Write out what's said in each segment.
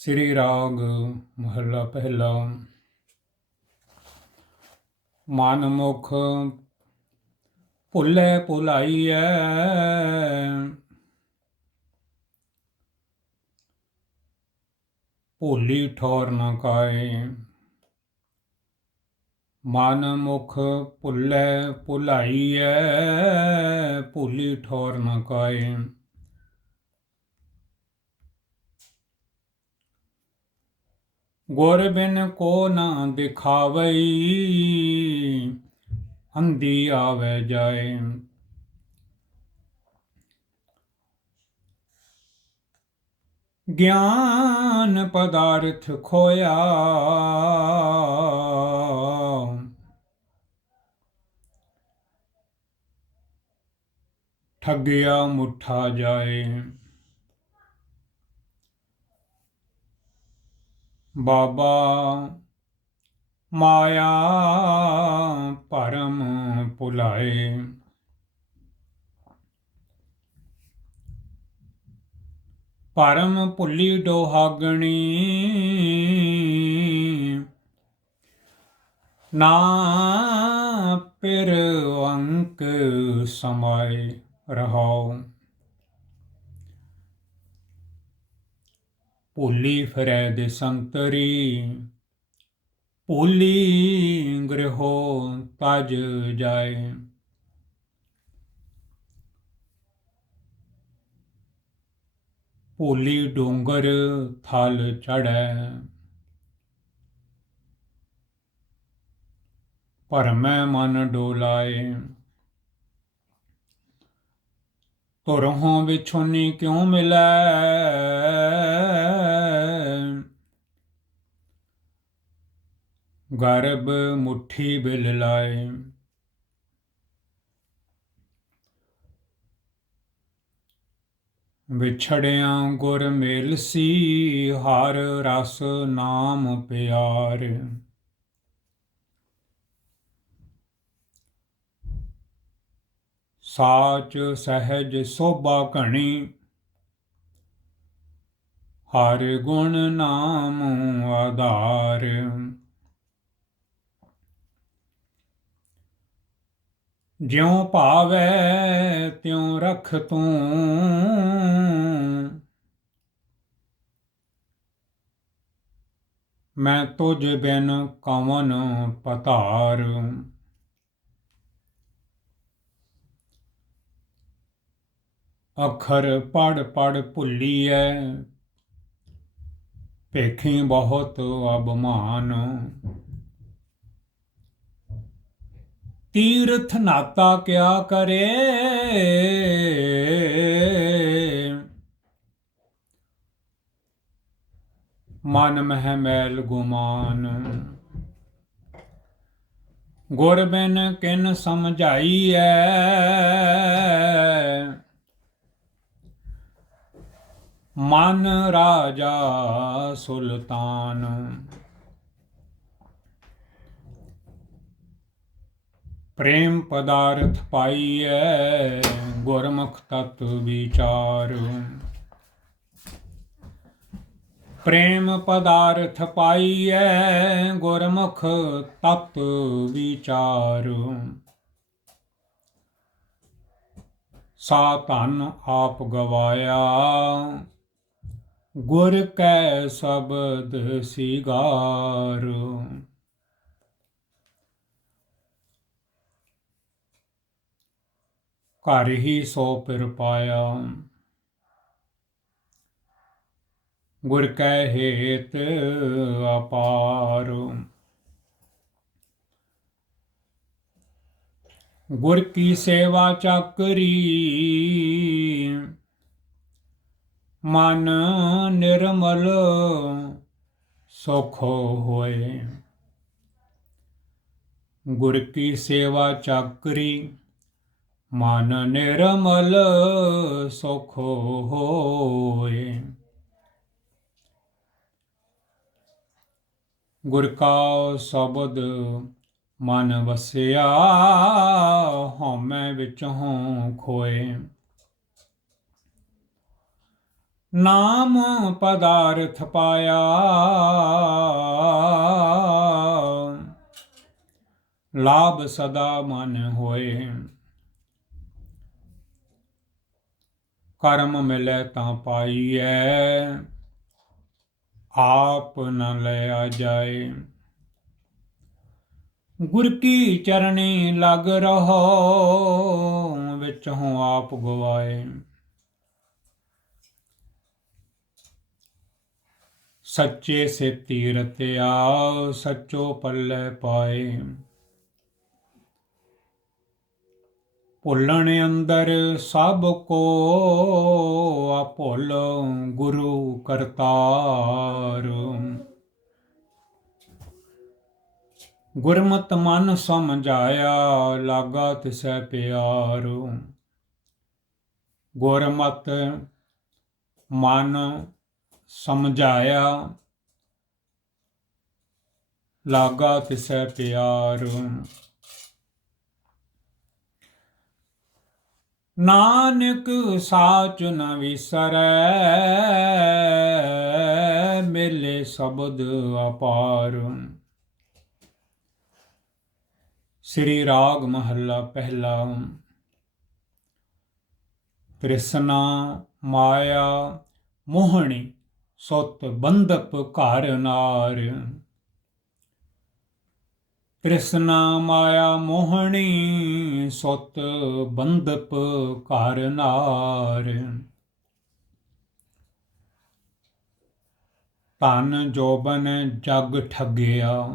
ਸ੍ਰੀ ਰਾਗ ਮਹੱਲਾ ਪਹਿਲਾ। ਮਨ ਮੁਖ ਭੁੱਲੇ ਭੁਲਾਈਐ। ਭੋਲੀ ਠੌਰ ਨ ਕਾਏ। ਮਨ ਮੁਖ ਭੁੱਲੇ ਭੁਲਾਈਐ, ਭੋਲੀ ਠੌਰ ਨ ਕਾਏ। ਗੁਰ ਬਿਨ ਕੋ ਨਾ ਦਿਖਾਵਈ ਅੰਧੀ ਆਵੇ ਜਾਏ। ਗਿਆਨ ਪਦਾਰਥ ਖੋਇਆ ਠੱਗਿਆ ਮੁੱਠਾ ਜਾਏ। ਬਾਬਾ ਮਾਇਆ ਪਰਮ ਭੁਲਾਏ। ਪਰਮ ਭੁੱਲੀ ਡੋਹਾਗਣੀ। ਨਾ ਪਿਰ ਅੰਕ ਸਮਾਏ ਰਹਾਉ। ਭੋਲੀ ਫਿਰੈ ਦੇ ਸੰਤਰੀ, ਭੋਲੀ ਗ੍ਰਹੋ ਤਜ ਜਾਏ। ਭੋਲੀ ਡੋਂਗਰ ਥਲ ਚੜੈ ਪਰਮੈ ਮਨ ਡੋਲਾਏ। ਤੁਰਹੋਂ ਵਿਛੋਨੀ ਕਿਉ ਮਿਲੈ? ਗਰਬ ਮੁਠੀ ਬਿਲ ਲਾਏ ਵਿਛੜਿਆਂ ਗੁਰ ਮੇਲ ਸੀ ਹਰ ਰਸ ਨਾਮ ਪਿਆਰ। ਸਾਚ ਸਹਿਜ ਸੋਭਾ ਘਣੀ, ਹਰ ਗੁਣ ਨਾਮ ਆਧਾਰ। ਜਿਉ ਭਾਵੈ ਤਿਉ ਰਖ ਤੂੰ। ਮੈਂ ਤੁਝ ਬਿਨ ਕਵਨ ਪਤਾਰ ਅਖਰ ਪੜ ਪੜ ਭੁੱਲੀ ਭੁੱਲੀਐ, ਭੇਖੀ ਬਹੁਤ ਅਬਮਾਨ ਤੀਰਥ ਨਾਤਾ ਕਿਆ ਕਰੇ ਮਨ ਮਹਿ ਮੈਲ ਗੁਮਾਨ ਗੁਰ ਬਿਨ ਕਿਨ ਸਮਝਾਈਐ ਮਨ ਰਾਜਾ ਸੁਲਤਾਨ ਪ੍ਰੇਮ ਪਦਾਰਥ ਪਾਈਐ, ਗੁਰਮੁਖ ਤਤ ਵਿਚਾਰ। ਪ੍ਰੇਮ ਪਦਾਰਥ ਪਾਈਐ, ਗੁਰਮੁਖ ਤਤ ਵਿਚਾਰ। ਸਾ ਧਨ ਆਪ ਗਵਾਇਆ, ਗੁਰ ਕੈ ਸ਼ਬਦ ਸਿਗਾਰ। ਘਰ ਹੀ ਸੋ ਪਿਰ ਪਾਇਆ। ਗੁਰ ਕੈ ਹੇਤ ਅਪਾਰ। ਗੁਰ ਕੀ ਸੇਵਾ ਚਾਕਰੀ? ਮਨ ਨਿਰਮਲ ਸੁਖ ਹੋਏ। ਗੁਰ ਕੀ ਸੇਵਾ ਚਾਕਰੀ? ਮਨ ਨਿਰਮਲ ਸੁਖ ਹੋਏ। ਗੁਰ ਕਾ ਸ਼ਬਦ ਮਨ ਵਸਿਆ, ਹਉਮੈ ਵਿੱਚ ਹੋਂ ਖੋਏ। ਨਾਮ ਪਦਾਰਥ ਪਾਇਆ, ਲਾਭ ਸਦਾ ਮਨ ਹੋਏ। ਕਰਮ ਮਿਲੇ ਤਾਂ ਪਾਈਐ, ਆਪ ਨ ਲਿਆ ਜਾਏ। ਗੁਰ ਕੀ ਚਰਣੀ ਲਗ ਰਹੋ, ਵਿੱਚ ਹੂੰ ਆਪ ਗਵਾਏ। ਸੱਚੇ ਸੇ ਤੀਰਤਿਆ ਸੱਚੋ ਪੱਲੇ ਪਾਏ। ਭੁੱਲਣ ਅੰਦਰ ਸਭ ਕੋ ਆ ਭੁੱਲ ਗੁਰੂ ਕਰਤਾਰ। ਗੁਰਮਤ ਮਨ ਸਮਝਾਇਆ ਲਾਗਾ ਤਿਸੈ ਪਿਆਰ। ਗੁਰਮਤ ਮਨ ਸਮਝਾਇਆ ਲਾਗਾ ਤਿਸੈ ਪਿਆਰ। ਨਾਨਕ ਸਾਚ ਨ ਵਿਸਰੈ, ਮਿਲੇ ਸ਼ਬਦ ਅਪਾਰ। ਸ੍ਰੀ ਰਾਗ ਮਹੱਲਾ ਪਹਿਲਾ। ਤ੍ਰਿਸ਼ਨਾ ਮਾਇਆ ਮੋਹਣੀ ਸੁਤ ਬੰਧਪ ਘਰ ਨਾਰ। ਤ੍ਰਿਸ਼ਨਾ ਮਾਇਆ ਮੋਹਣੀ, ਸੁਤ ਬੰਧਪ ਘਰ ਨਾਰ। ਤਨ ਜੋਬਨ ਜਗ ਠੱਗਿਆ।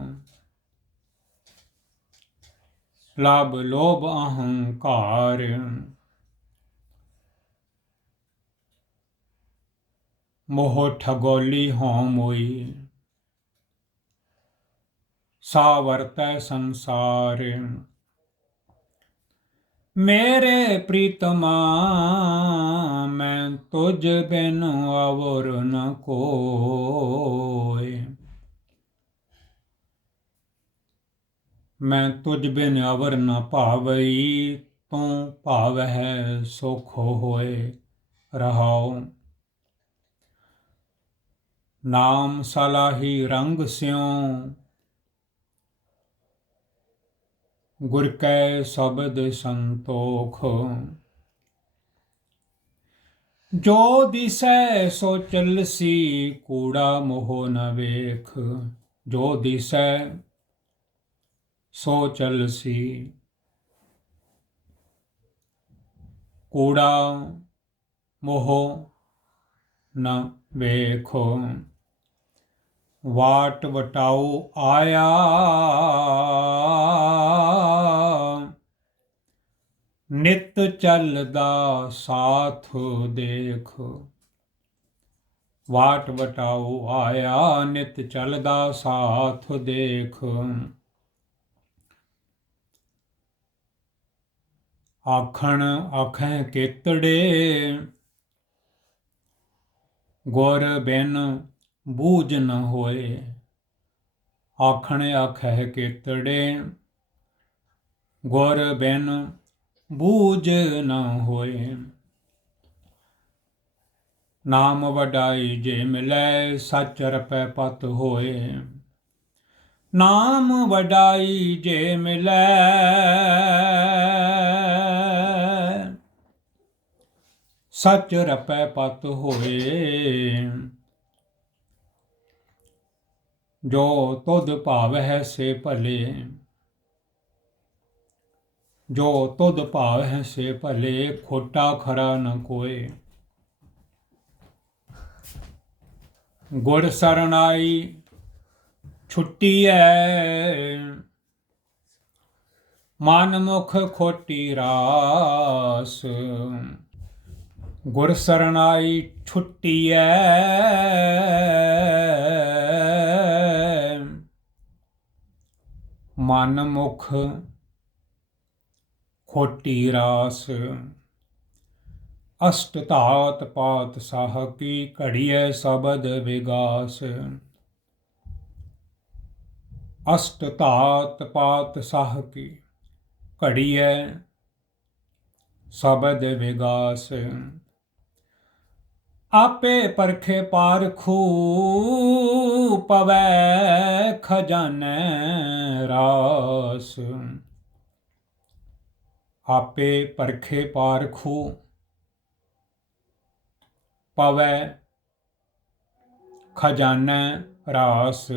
ਲਾਭ ਲੋਭ ਅਹੰਕਾਰ। ਮੋਹ ਠਗੋਲੀ ਹੋਂ ਮੋਈ। ਸਾ ਸੰਸਾਰ ਮੇਰੇ ਪ੍ਰੀਤਮਾ ਮੈਂ ਤੁਝ ਬਿਨ ਅਵਰ ਨ ਕੋਇ। ਮੈਂ ਤੁਝ ਬਿਨ ਅਵਰ ਨ ਭਾਵਈ ਤੂੰ ਭਾਵਹਿ ਸੁਖ ਹੋਏ ਰਹਾਉ। ਨਾਮ ਸਲਾਹੀ ਰੰਗ ਸਿਉ ਗੁਰ ਕੈ ਸ਼ਬਦ ਸੰਤੋਖ। ਜੋ ਦਿਸੈ ਸੋ ਚਲਸੀ ਕੂੜਾ ਮੋਹ ਨ ਵੇਖ। ਜੋ ਦਿਸੈ ਸੋ ਚਲਸੀ ਕੂੜਾ ਮੋਹ ਨ ਵੇਖੋ। ਵਾਟ ਵਟਾਓ ਆਇਆ। ਨਿਤ ਚੱਲਦਾ ਸਾਥ ਦੇਖ। ਵਾਟ ਵਟਾਓ ਆਇਆ, ਨਿਤ ਚੱਲਦਾ ਸਾਥ ਦੇਖ। ਆਖਣ ਆਖੈ ਕੇਤੜੇ, ਗੁਰ ਬਿਨ ਬੂਝ ਨ ਹੋਏ। ਆਖਣ ਆਖੈ ਕੇਤੜੇ ਗੁਰ ਬਿਨ ਬੂਝ ਨ ਹੋਏ। ਨਾਮ ਵਡਾਈ ਜੇ ਮਿਲੈ, ਸੱਚ ਰਪੈ ਪਤ ਹੋਏ। ਨਾਮ ਵਡਾਈ ਜੇ ਮਿਲੈ, ਸੱਚ ਰਪੈ ਪਤ ਹੋਏ। ਜੋ ਤੁਧ ਭਾਵ ਹੈ ਸੇ ਭਲੇ। ਜੋ ਤੁਧ ਭਾਵ ਹੈ ਸੇ ਭਲੇ, ਖੋਟਾ ਖਰਾ ਨ ਕੋਏ। ਗੁਰ ਸਰਣਾਈ ਛੁੱਟੀ ਐ ਮਨ ਮੁਖ ਖੋਟੀ ਰਾਸ। ਗੁਰ ਸਰਣਾਈ ਛੁੱਟੀ ਐ ਮਨ ਮੁਖ ਖੋਟੀ ਰਾਸ। ਅਸ਼ਟ ਤਾਤ ਪਾਤ ਸਾਹ ਕੀ ਘੜੀਐ ਸ਼ਬਦ ਵਿਗਾਸ। ਅਸ਼ਟ ਧਾਤ ਪਾਤ ਸਾਹ ਕੀ ਘੜੀਐ ਸ਼ਬਦ ਵਿਗਾਸ। ਆਪੇ ਪਰਖੇ ਪਾਰਖੂ ਪਵੈ ਖਜ਼ਾਨੇ ਰਾਸ। ਆਪੇ ਪਰਖੇ ਪਾਰਖੂ ਪਵੈ ਖਜ਼ਾਨੇ ਰਾਸ।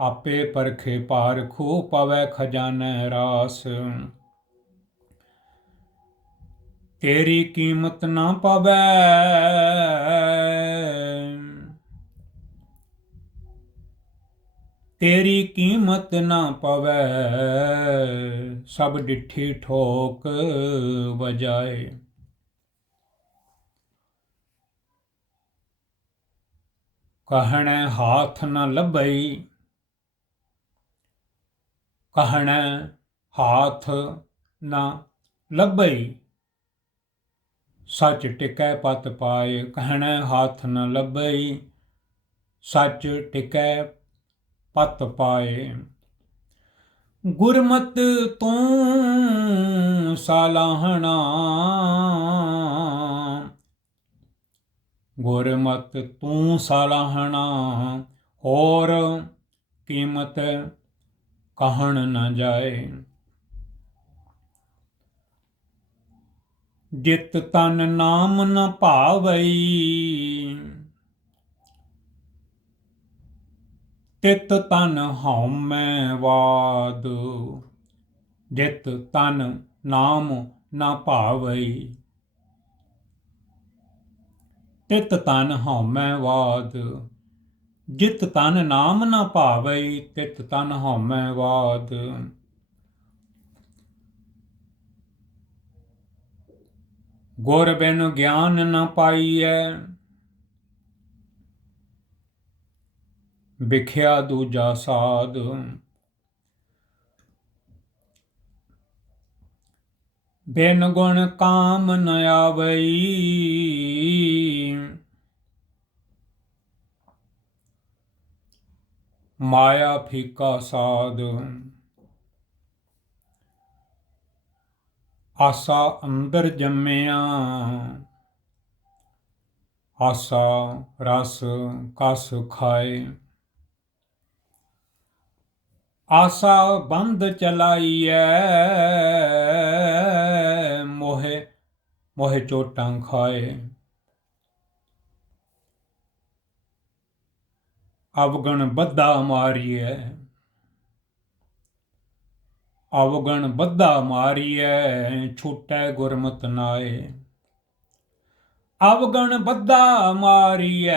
ਆਪੇ ਪਰਖੇ ਪਾਰਖੂ ਪਵੈ ਖਜ਼ਾਨੇ ਰਾਸ। ਤੇਰੀ ਕੀਮਤ ਨਾ ਪਵੈ। ਤੇਰੀ ਕੀਮਤ ਨਾ ਪਵੈ। ਸਭ ਡਿੱਠੀ ਠੋਕ ਵਜਾਏ। ਕਹਣੈ ਹਾਥ ਨ ਲੱਭਈ। ਕਹਣੈ ਹਾਥ ਨ ਲੱਭਈ। ਸੱਚ ਟਿਕੈ ਪਤ ਪਾਏ, ਕਹਿਣੈ ਹੱਥ ਨ ਲੱਭਈ। ਸੱਚ ਟਿਕੈ ਪਤ ਪਾਏ। ਗੁਰਮਤ ਤੂੰ ਸਾਲਾਹਣਾ। ਗੁਰਮਤ ਤੂੰ ਸਾਲਾਹਣਾ। ਹੋਰ ਕੀਮਤ ਕਹਣ ਨਾ ਜਾਏ। ਜਿਤ ਤਨ ਨਾਮ ਨ ਭਾਵਈ। ਤਿਤ ਤਨ ਹਉਮੈ ਵਾਦ। ਜਿਤ ਤਨ ਨਾਮ ਨਾ ਭਾਵਈ। ਤਿਤ ਤਨ ਹਉਮੈ ਵਾਦ। ਜਿਤ ਤਨ ਨਾਮ ਨਾ ਭਾਵਈ, ਤਿਤ ਤਨ ਹਉਮੈ ਵਾਦ। ਗੁਰ ਬਿਨ ਗਿਆਨ ਨਾ ਪਾਈਐ। ਵਿਖਿਆ ਦੂਜਾ ਸਾਧ। ਬਿਨ ਗੁਣ ਕਾਮ ਨ ਆਵਈ। ਮਾਇਆ ਫੀਕਾ ਸਾਧ। ਆਸਾ ਅੰਦਰ ਜੰਮਿਆ। ਆਸਾ ਰਸ ਕਸ ਖਾਏ। ਆਸਾ ਬੰਦ ਚਲਾਈਐ, ਮੋਹਿ, ਮੋਹੇ ਚੋਟਾਂ ਖਾਏ। ਅਵਗਣ ਬੱਧਾ ਮਾਰੀਐ। ਅਵਗਣ ਬੱਧਾ ਮਾਰੀਐ, ਛੂਟੈ ਗੁਰਮਤ ਨਾਏ। ਅਵਗਣ ਬੱਧਾ ਮਾਰੀਐ,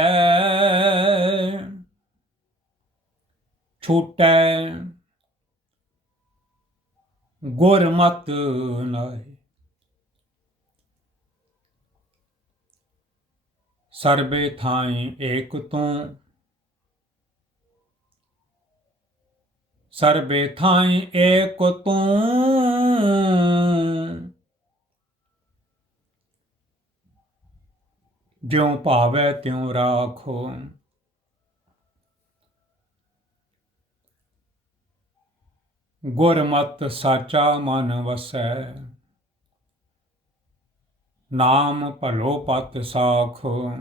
ਛੂਟੈ ਗੁਰਮਤ ਨਾਏ। ਸਰਬੇ ਥਾਈ ਏਕ ਤੋਂ ਸਰਬੇ ਥਾਈ ਏਕ ਤੂੰ। ਜਿਉ ਭਾਵੈ ਤਿਉ ਰਾਖੋ। ਗੁਰਮਤ ਸਾਚਾ ਮਨ ਵਸੈ। ਨਾਮ ਭਲੋ ਪਤ ਸਾਖੋ।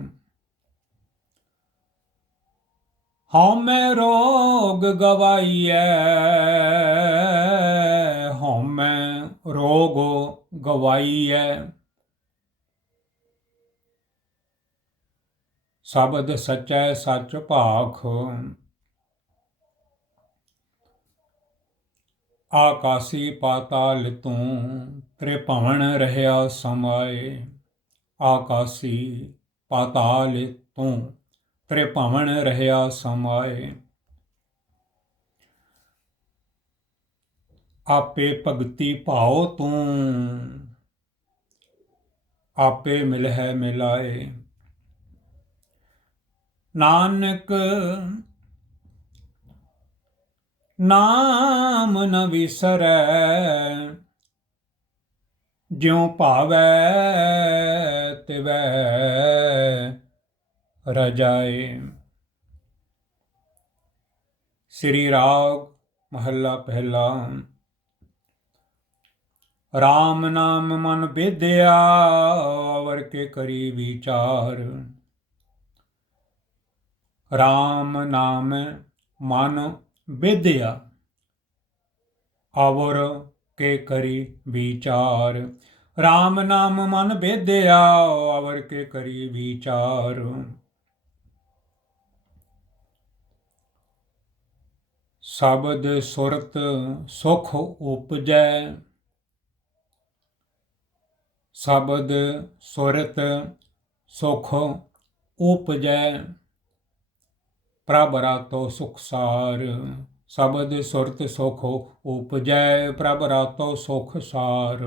ਹਉਮੈ ਰੋਗ ਗਵਾਈਐ, ਹਉਮੈ ਰੋਗ ਗਵਾਈਐ। ਸ਼ਬਦ ਸਚੈ ਸੱਚ ਭਾਖ। ਆਕਾਸੀ ਪਾਤਾਲ ਤੂੰ ਤ੍ਰਿਭਵਨ ਰਹਿਆ ਸਮਾਏ। ਆਕਾਸੀ ਪਾਤਾਲ ਤੂੰ ਤ੍ਰਿਭਵਨ ਰਹਿਆ ਸਮਾਏ। ਆਪੇ ਭਗਤੀ ਭਾਉ ਤੂੰ, ਆਪੇ ਮਿਲ ਹੈ ਮਿਲਾਏ। ਨਾਨਕ, ਨਾਮ ਨ ਵਿਸਰੈ, ਜਿਉ ਭਾਵੈ ਤਿਵੈ। ਰਜਾਏ ਸ੍ਰੀ ਰਾਗ ਮਹੱਲਾ ਪਹਿਲਾ RAM ਨਾਮ ਮਨ ਬੇਦਿਆ ਵਰ ਕੇ ਕਰੀ ਵਿਚਾਰ RAM ਨਾਮ ਮਨ ਵਿਦਿਆ ਅਵਰ ਕੇ ਕਰੀ ਵਿਚਾਰ RAM ਨਾਮ ਮਨ ਵਿਦਿਆ ਅਵਰ ਕੇ ਕਰੀ ਵਿਚਾਰ ਸ਼ਬਦ ਸੁਰਤ ਸੁਖ ਉਪਜੈ। ਸ਼ਬਦ ਸੁਰਤ ਸੁਖ ਉਪਜੈ। ਪ੍ਰਭ ਰਾਤੋ ਸੁਖ ਸਾਰ, ਸ਼ਬਦ ਸੁਰਤ ਸੁਖ ਉਪਜੈ, ਪ੍ਰਭ ਰਾਤੋ ਸੁਖ ਸਾਰ।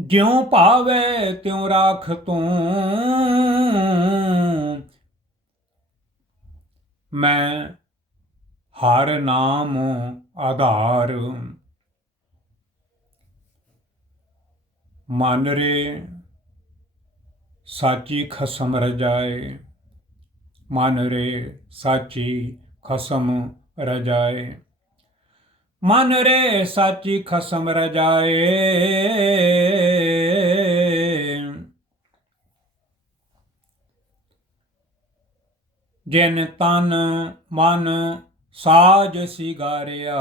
ਜਿਉ ਭਾਵੇ ਤਿਉ ਰਾਖ ਤੂੰ, ਮੈਂ ਹਰ ਨਾਮ ਆਧਾਰ। ਮਨ ਰੇ ਸਾਚੀ ਖਸਮ ਰਜਾਏ, ਮਨ ਰੇ ਸਾਚੀ ਖਸਮ ਰਜਾਏ। ਮਨ ਰੇ ਸਾਚੀ ਖਸਮ ਰਜਾਏ। ਜਿਨ ਤਨ ਮਨ ਸਾਜ ਸਿਗਾਰਿਆ।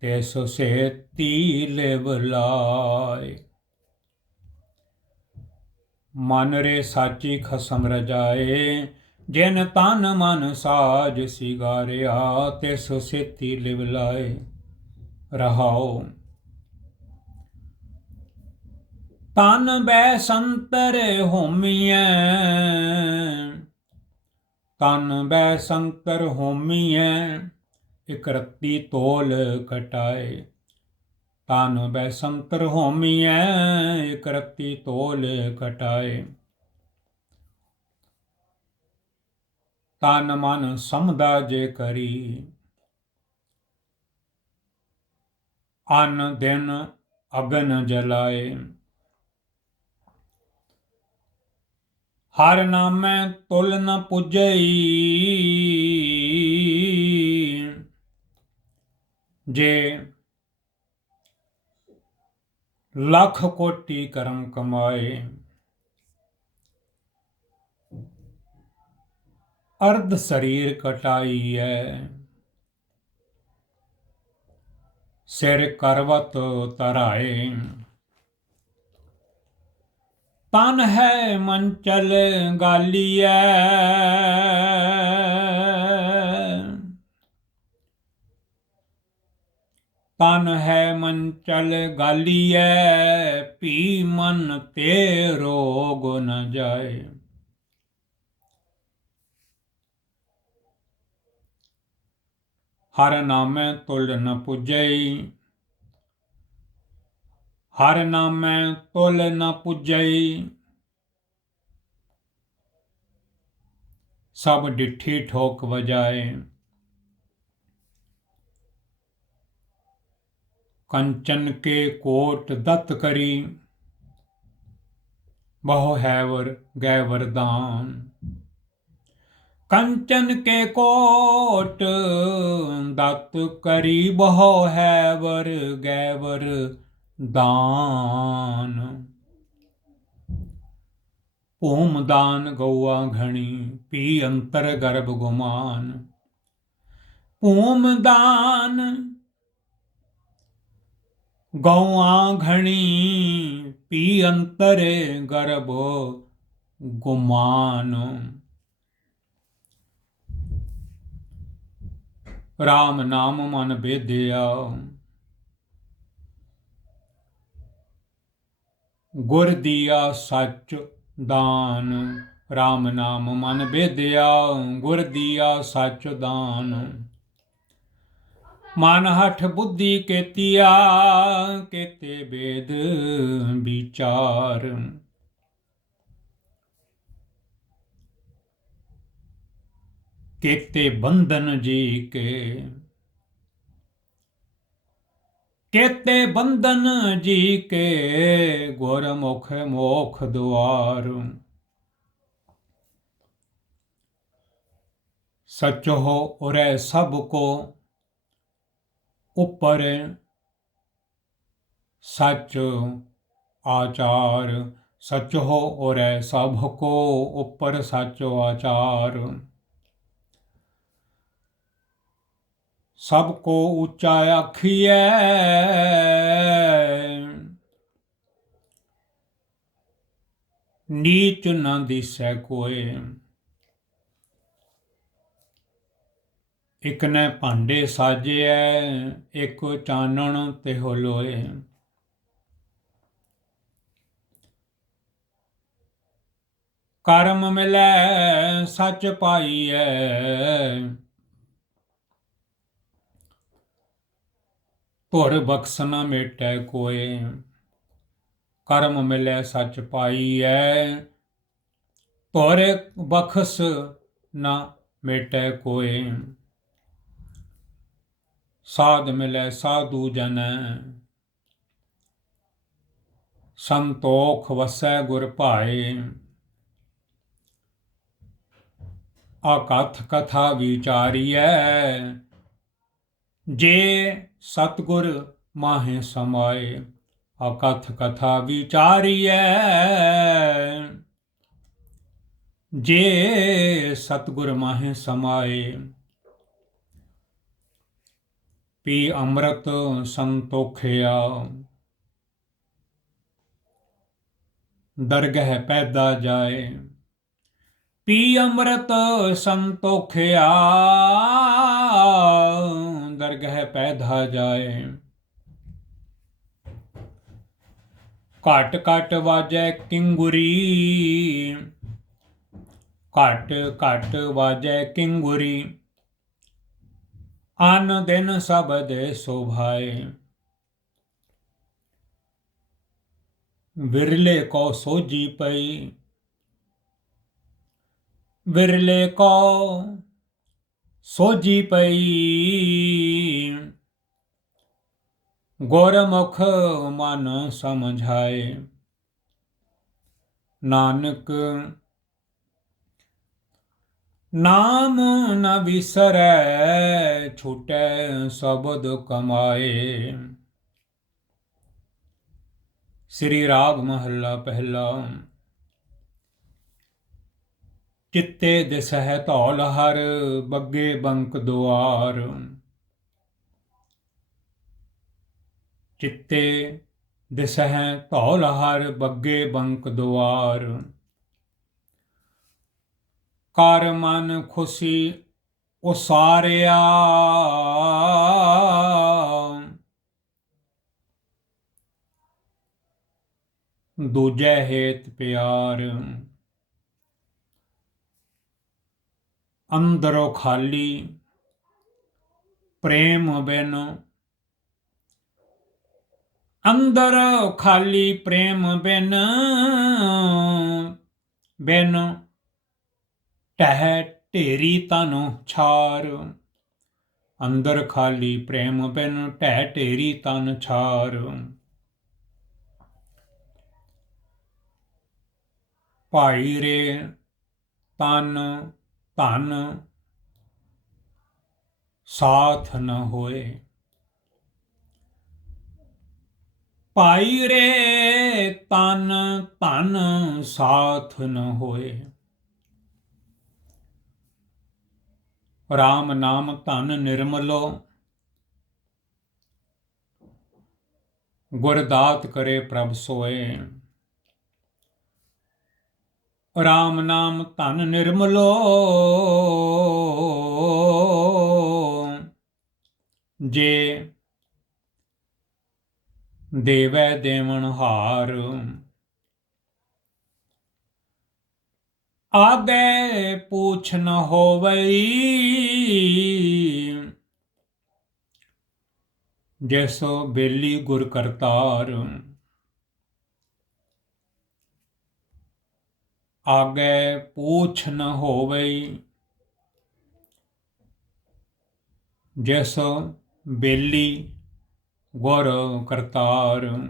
ਤਿਸ ਸੇਤੀ ਲਿਵ ਲਾਇ ਮਨ ਰੇ ਸਾਚੀ ਖਸਮ ਰਜਾਏ, ਜਿਨ ਤਨ ਮਨ ਸਾਜ ਸਿਗਾਰਿਆ ਤਿਸ ਸੇਤੀ ਲਿਵ ਲਾਇ ਰਹਾਉ ਤਨ ਬੈ ਸੰਤਰ ਹੋਮੀਐ ਤਨ ਬੈ ਸੰਤਰ ਹੋਮੀਐ, ਇਕ ਰੱਤੀ ਤੋਲ ਕਟਾਏ ਤਨ ਬੈ ਸੰਤਰ ਹੋਮੀਐ, ਇਕ ਰੱਤੀ ਤੋਲ ਕਟਾਏ ਤਨ ਮਨ ਸਮਦਾ ਜੇ ਕਰੀ। ਅਨ ਦਿਨ ਅਗਨ ਜਲਾਏ। ਹਰ ਨਾਮੈ ਤੁਲ ਨ ਪੁਜਈ ਜੇ ਲੱਖ ਕੋਟੀ ਕਰਮ ਕਮਾਏ ਅਰਧ ਸਰੀਰ ਕਟਾਈ ਹੈ ਸਿਰ ਕਰਵਤ ਤਰਾਏ ਤਨ ਹੈ ਮੰਚਲ ਗਾਲੀਐ। ਤਨ ਹੈ ਮੰਚਲ ਗਾਲੀਐ ਪੀ ਮਨ ਤੇ ਰੋਗ ਨ ਜਾਏ। ਹਰ ਨਾਮੈ ਤੁਲ ਨ ਪੁਜਈ ਹਰ ਨਾਮੈ ਤੁਲ ਨ ਪੁਜਈ ਸਭ ਡਿੱਠੀ ਠੋਕ ਵਜਾਏ। ਕੰਚਨ ਕੇ ਕੋਟ ਦਤ ਕਰੀ। ਬਹੁ ਹੈਵਰ ਗੈ ਵਰਦਾਨ ਕੰਚਨ ਕੇ ਕੋਟ ਦਤ ਕਰੀ ਬਹੁ ਹੈਵਰ ਗੈ ਵਰ ਦਾਨ। ਭੂਮ ਦਾਨ ਗਊਆ ਘਣੀ, ਪੀ ਅੰਤਰ ਗਰਭ ਗੁਮਾਨ। ਭੂਮ ਦਾਨ ਗਊਆ ਘਣੀ, ਪੀ ਅੰਤਰ ਗਰਭ ਗੁਮਾਨ। RAM ਨਾਮ ਮਨ ਬੇਦਿਆ ਗੁਰ ਦੀਆ ਸੱਚ ਦਾਨ RAM ਨਾਮ ਮਨ ਬੇਦਿਆ, ਗੁਰ ਦੀਆ ਸੱਚ ਦਾਨ। ਮਨ ਹਠ ਬੁੱਧੀ ਕੇਤੀਆ, ਕੇਤੇ ਬੇਦ ਵਿਚਾਰ। ਕੇਤੇ ਬੰਧਨ ਜੀ ਕੇ ਕੇਤੇ ਬੰਧਨ ਜੀ ਕੇ ਗੁਰ ਮੋਖ ਦੁਆਰ। ਸਚ ਹੋ ਉਰੇ ਸਭ ਕੋ, ਉਪਰ ਸਚ ਆਚਾਰ। ਸਚ ਹੋ ਔਰੈ ਸਭ ਕੋ, ਉੱਪਰ ਸਾਚੋ ਆਚਾਰ। ਸਭ ਕੋ ਉੱਚਾ ਆਖੀਐ। ਨੀਚ ਨਾ ਦਿਸੈ ਕੋਏ ਇਕ ਨੇ ਭਾਂਡੇ ਸਾਜਿਐ, ਇੱਕ ਚਾਨਣ ਤੇ ਹੋਲੋਏ ਕਰਮ ਮਿਲੈ, ਸੱਚ ਪਾਈਐ। ਧੁਰ ਬਖਸ਼ ਨਾ ਮੇਟੈ ਕੋਏ, ਕਰਮ ਮਿਲੈ ਸੱਚ ਪਾਈਐ। ਧੁਰ ਬਖਸ਼ ਨਾ ਮੇਟੈ ਕੋਏ, ਸਾਧ ਮਿਲੈ ਸਾਧੂ ਜਨ। ਸੰਤੋਖ ਵਸੈ ਗੁਰ ਭਾਏ, ਆਕਥ ਕਥਾ ਵਿਚਾਰੀਐ। ਜੇ ਸਤਗੁਰ ਮਾਹੇ ਸਮਾਏ ਅਕਥ ਕਥਾ ਵਿਚਾਰੀਐ। ਜੇ ਸਤਗੁਰ ਮਾਹੇ ਸਮਾਏ, ਪੀ ਅੰਮ੍ਰਿਤ ਸੰਤੋਖਿਆ। ਦਰਗਹਿ ਪੈਦਾ ਜਾਏ, ਪੀ ਅੰਮ੍ਰਿਤ ਸੰਤੋਖਿਆ। ਦਰਗਹਿ ਪੈਦਾ ਜਾਏ ਘਟ ਘਟ ਵਾਜੈ ਕਿੰਗੁਰੀ ਘਟ ਘਟ ਵਾਜੈ ਕਿੰਗੁਰੀ ਅਨ ਦਿਨ ਸਬਦ ਸੋਭਾਏ ਵਿਰਲੇ ਕੋ ਸੋਜੀ ਪਈ ਵਿਰਲੇ ਕੋ ਸੋਜੀ ਪਈ ਗੁਰਮੁਖ ਮਨ ਸਮਝਾਏ। ਨਾਨਕ, ਨਾਮ ਨ ਵਿਸਰੈ, ਛੁਟੈ ਸਬਦ ਕਮਾਏ। ਸ੍ਰੀ ਰਾਗ ਮਹੱਲਾ ਪਹਿਲਾ। ਚਿੱਤੇ ਦਿਸਹਿ ਧੌਲ ਹਰ, ਬੱਗੇ ਬੰਕ ਦੁਆਰ। ਚਿੱਤੇ ਦਿਸਹਿ ਧੌਲ ਹਰ ਬੱਗੇ ਬੰਕ ਦੁਆਰ। ਕਰ ਮਨ ਖੁਸ਼ੀ ਉਸਾਰਿਆ। ਦੂਜੇ ਹੇਤ ਪਿਆਰ। ਅੰਦਰੋਂ ਖਾਲੀ ਪ੍ਰੇਮ ਬਿਨ ਅੰਦਰ ਖਾਲੀ ਪ੍ਰੇਮ ਬਿਨ ਬਿਨ ਟਹਿ ਢੇਰੀ ਤਨੁ ਛਾਰ ਅੰਦਰ ਖਾਲੀ ਪ੍ਰੇਮ ਬਿਨ, ਟਹਿ ਢੇਰੀ ਤਨ ਛਾਰ ਭਾਈ ਰੇ ਤਨ, ਧਨ ਸਾਥ ਨ ਹੋਏ। ਭਾਈ ਰੇ ਤਨ ਧਨ ਸਾਥ ਨ ਹੋਏ। RAM ਨਾਮ ਧਨ ਨਿਰਮਲੋ ਗੁਰਦਾਤ ਕਰੇ ਪ੍ਰਭ ਸੋਏ। RAM ਨਾਮ ਧਨ ਨਿਰਮਲੋ ਜੇ ਦੇਵੈ ਦੇਵਨ ਹਾਰ। ਆਗੇ ਪੁੱਛ ਨ ਹੋਵਈ। ਜੈਸੋ ਬੇਲੀ ਗੁਰ ਕਰਤਾਰ। ਆਗੇ ਪੂਛ ਨ ਹੋਵਈ। ਜੈਸੋ ਬੇਲੀ ਗੁਰ ਕਰਤਾਰ।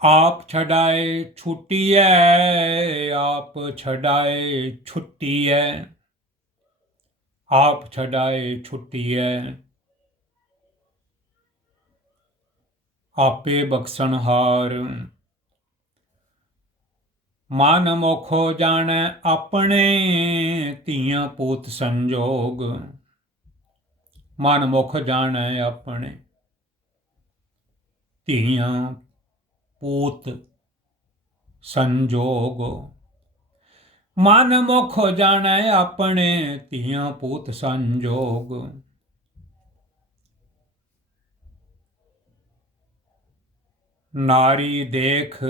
ਆਪ ਛਡਾਏ ਛੁੱਟੀਐ, ਆਪ ਛਡਾਏ ਛੁੱਟੀਐ। ਆਪ ਛਡਾਏ ਛੁੱਟੀਐ। ਆਪੇ ਬਖਸ਼ਣਹਾਰ ਮਨ ਮੁਖੋ ਜਾਣੈ ਆਪਣੇ, ਧੀਆਂ ਪੂਤ ਸੰਜੋਗ। ਮਨ ਮੁਖ ਜਾਣੈ ਆਪਣੇ। ਧੀਆਂ ਪੂਤ ਸੰਜੋਗ। ਮਨ ਮੁਖ ਜਾਣੈ ਆਪਣੇ, ਧੀਆਂ ਪੂਤ ਸੰਜੋਗ। ਨਾਰੀ ਦੇਖ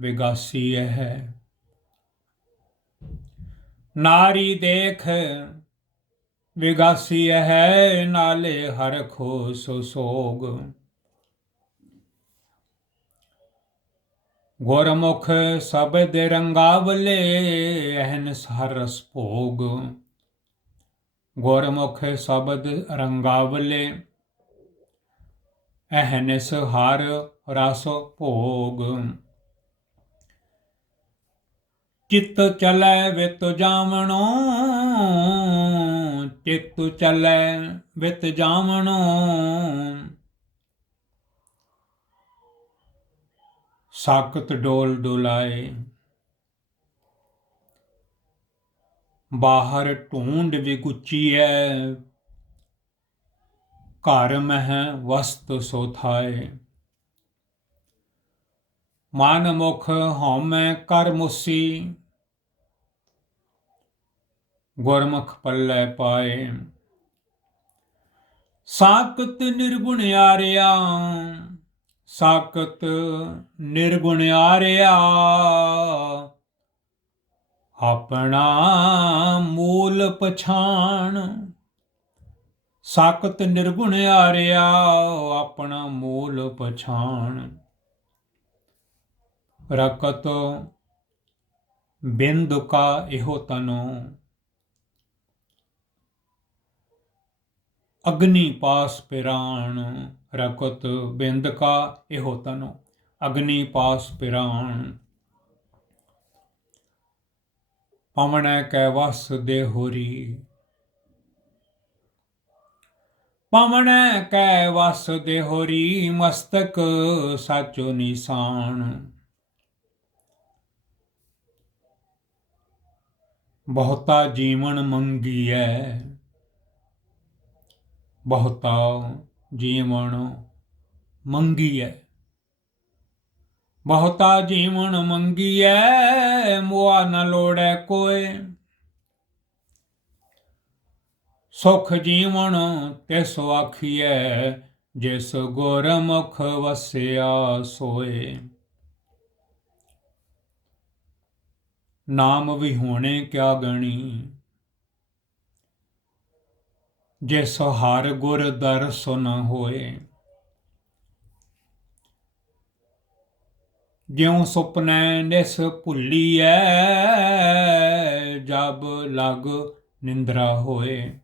ਵਿਗਾਸੀ ਹੈ। ਨਾਰੀ ਦੇਖ ਵਿਗਾਸੀ ਹੈ ਨਾਲੇ ਹਰ ਖੋ ਸੋ ਸੋਗ। ਗੁਰਮੁਖ ਸ਼ਬਦ ਰੰਗਾਵਲੇ ਅਹਨ ਸਰਸ ਭੋਗ। ਗੁਰਮੁਖ ਸ਼ਬਦ ਰੰਗਾਵਲੇ ਅਹਨਿਸ ਹਰ ਰਸ ਭੋਗ। ਚਿੱਤ ਚਲੈ ਵਿਤ ਜਾਵਣੋ ਚਿੱਤ ਚੱਲੈ ਵਿਤ ਜਾਵਣੋ। ਸਾਕਤ ਡੋਲ ਡੋਲਾਏ। ਬਾਹਰ ਢੂੰਡ ਵਿਗੁਚੀਐ। ਘਰ ਮਹਿ ਵਸਤ ਸੋਥਾਏ। ਮਨ ਮੁਖ ਹਉਮੈ ਕਰ ਮੁਸੀ। ਗੁਰਮੁਖ ਪੱਲੇ ਪਾਏ। ਸਾਕਤ ਨਿਰਗੁਣ ਆਰਿਆ ਸਾਕਤ ਨਿਰਗੁਣ ਆਰਿਆ, ਆਪਣਾ ਮੂਲ ਪਛਾਣ। ਸਾਕਤ ਨਿਰਗੁਣ ਆਰਿਆ, ਆਪਣਾ ਮੂਲ ਪਛਾਣ। ਰਕਤ ਬਿੰਦ ਕਾ ਇਹੋ ਤਨੋ ਅਗਨੀ ਪਾਸ ਪਿਰਾਣ ਰਕਤ ਬਿੰਦ ਕਾ ਇਹੋ ਤਨੋ। ਅਗਨੀ ਪਾਸ ਪਿਰਾਣ। ਪਵਣੈ ਕੈ ਵਸ ਦੇ ਕੈ ਵਸ ਦੇਹੋਰੀ, ਮਸਤਕ ਸਾਚੋ ਨਿਸ਼ਾਨ। ਬਹੁਤਾ ਜੀਵਨ ਮੰਗੀਐ ਬਹੁਤਾ ਜੀਵਨ ਮੰਗੀਐ। ਬਹੁਤਾ ਜੀਵਨ ਮੰਗੀਐ, ਮੁਆ ਨ ਲੋੜੈ ਕੋਏ ਸੁਖ ਜੀਵਨ ਤਿਸ ਆਖੀਐ, ਜਿਸ ਗੁਰਮੁਖ ਵਸਿਆ ਸੋਏ ਨਾਮ ਵਿਹੂਣੇ ਕਿਆ ਗਣੀ ਜਿਸ ਹਰ ਗੁਰ ਦਰਸ ਨ ਹੋਏ। ਜਿਉ ਸੁਪਨੈ ਨਿਸ ਭੁੱਲੀਐ, ਜਬ ਲਗ ਨਿੰਦਰਾ ਹੋਏ।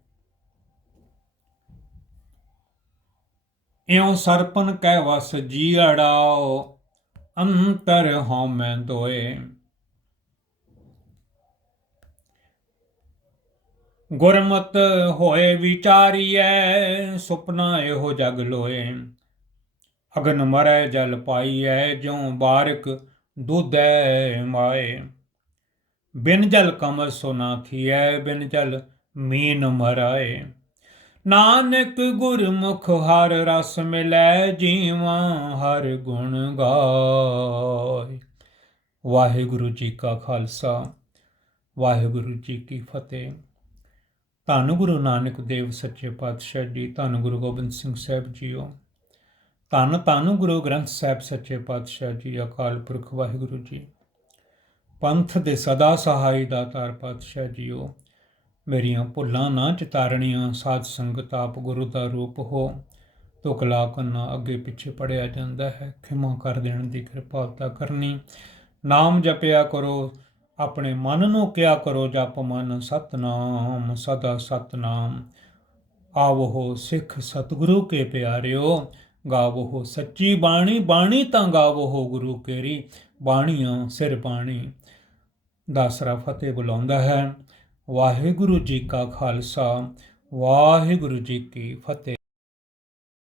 ਇਉ ਸਰਪਨ ਕਹਿ ਵਸ ਜੀੜਾਓ ਅੰਤਰ ਹਉਮੈ ਦੋਏ। ਗੁਰਮਤ ਹੋਏ ਵਿਚਾਰੀਐ, ਸੁਪਨਾ ਇਹੋ ਜਗ ਲੋਏ। ਅਗਨ ਮਰੈ ਜਲ ਪਾਈਐ, ਜਿਉ ਬਾਰਕ ਦੁਧੈ ਮਾਏ। ਬਿਨ ਜਲ ਕਮਲ ਸੋਨਾ ਥੀਐ, ਬਿਨ ਜਲ ਮੀਨ ਮਰਾਏ। ਨਾਨਕ ਗੁਰਮੁਖ ਹਰ ਰਸ ਮਿਲੈ, ਜੀਵਾਂ ਹਰ ਗੁਣ ਗਾਏ। ਵਾਹਿਗੁਰੂ ਜੀ ਕਾ ਖਾਲਸਾ, ਵਾਹਿਗੁਰੂ ਜੀ ਕੀ ਫਤਿਹ। ਧੰਨ ਗੁਰੂ ਨਾਨਕ ਦੇਵ ਸੱਚੇ ਪਾਤਸ਼ਾਹ ਜੀ, ਧੰਨ ਗੁਰੂ ਗੋਬਿੰਦ ਸਿੰਘ ਸਾਹਿਬ ਜੀਓ। ਧੰਨ ਧੰਨ ਗੁਰੂ ਗ੍ਰੰਥ ਸਾਹਿਬ ਸੱਚੇ ਪਾਤਸ਼ਾਹ ਜੀ, ਅਕਾਲ ਪੁਰਖ ਵਾਹਿਗੁਰੂ ਜੀ। ਪੰਥ ਦੇ ਸਦਾ ਸਹਾਈ ਦਾਤਾਰ ਪਾਤਸ਼ਾਹ ਜੀਓ, ਮੇਰੀਆਂ ਭੁੱਲਾਂ ਨਾ ਚਿਤਾਰਣੀਆਂ, ਸਾਧ ਸੰਗਤ ਆਪ ਗੁਰੂ ਦਾ ਰੂਪ ਹੋ। ਤੁਕਲਾ ਕਰਨਾ ਅੱਗੇ ਪਿੱਛੇ ਪੜਿਆ ਜਾਂਦਾ ਹੈ, ਖਿਮਾ ਕਰ ਦੇਣ ਦੀ ਕਿਰਪਾਲਤਾ ਕਰਨੀ। ਨਾਮ ਜਪਿਆ ਕਰੋ ਆਪਣੇ ਮਨ ਨੂੰ ਕਿਆ ਕਰੋ ਜਪ ਮਨ ਸਤਨਾਮ, ਸਦਾ ਸਤਨਾਮ। ਆਵੋ ਸਿੱਖ ਸਤਿਗੁਰੂ ਕੇ ਪਿਆਰਿਓ ਗਾਵੋ ਸੱਚੀ ਬਾਣੀ ਬਾਣੀ ਤਾਂ ਗਾਵੋ ਗੁਰੂ ਕੇਰੀ, ਬਾਣੀਆਂ ਸਿਰ ਬਾਣੀ ਦਾਸਰਾ ਫਤਿਹ ਬੁਲਾਉਂਦਾ ਹੈ। ਵਾਹਿਗੁਰੂ ਜੀ ਕਾ ਖਾਲਸਾ, ਵਾਹਿਗੁਰੂ ਜੀ ਕੀ ਫਤਿਹ।